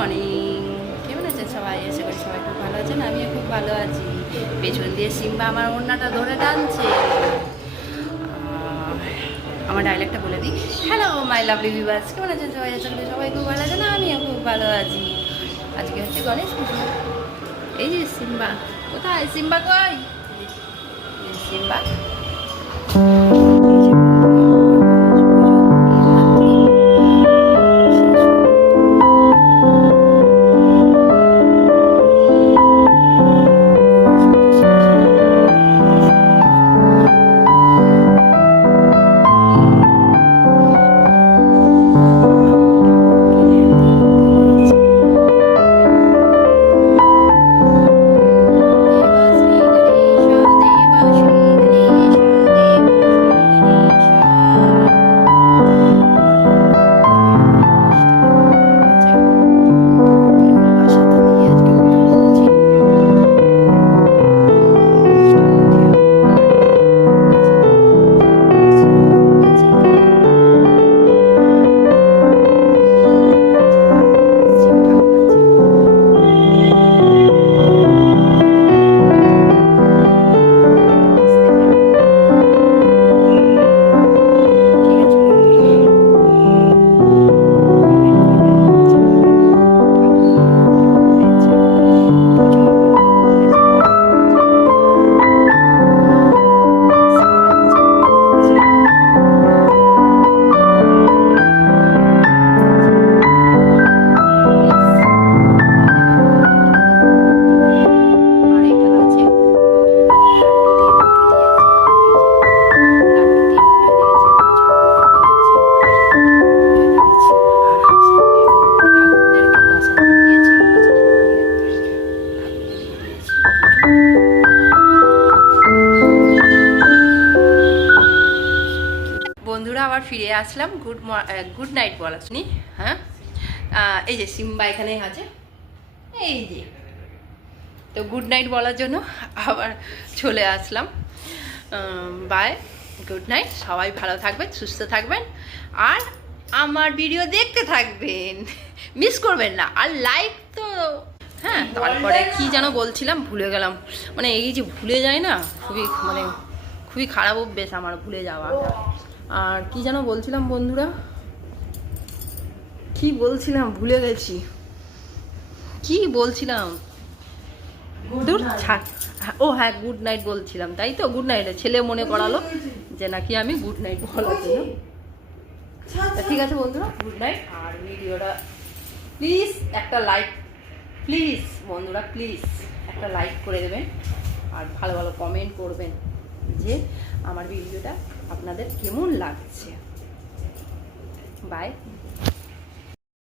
Morning কেমন আছেন সবাই? আশা করি সবাই খুব ভালো আছেন, আমিও খুব ভালো আছি। পেছন দিয়ে সিম্বা আমার ওড়নাটা ধরে টানছে। আমার ডায়লগটা বলে দিই। হ্যালো মাই লাভলি ভিভার্স কেমন আছেন সবাই? করি সবাই খুব ভালো আছেন, আমিও খুব ভালো আছি। আজকে হচ্ছে গণেশ পুজো। এই যে সিম্বা, কোথায়? সিম্বা কই? সিম্বা আবার ফিরে আসলাম। গুড গুড নাইট বলা শুনি হ্যাঁ? এই যে সিম্বা এখানে আছে। এই যে। তো গুড নাইট বলার জন্য আবার চলে আসলাম। বাই গুড নাইট সবাই ভালো থাকবেন সুস্থ থাকবেন। আর আমার ভিডিও দেখতে থাকবেন। মিস করবেন না। আর লাইক তো হ্যাঁ? তারপরে কি যেন বলছিলাম ভুলে গেলাম। মানে এই যে ভুলে যায় না খুবই মানে খুবই খারাপ অভ্যেস আমার ভুলে যাওয়া আর কি যেন বলছিলাম বন্ধুরা? কি বলছিলাম? ভুলে গেছি। কি বলছিলাম? দূর ও হ্যাঁ গুড নাইট বলছিলাম তাই তো? গুড নাইট ছেলে মনে করালো যে নাকি আমি গুড নাইট বলার জন্য। ঠিক আছে বন্ধুরা গুড নাইট আর ভিডিওটা প্লিজ একটা লাইক প্লিজ বন্ধুরা প্লিজ একটা লাইক করে দেবেন। আর ভালো ভালো কমেন্ট করবেন। যে আমার ভিডিওটা আপনাদের কেমন লাগছে? বাই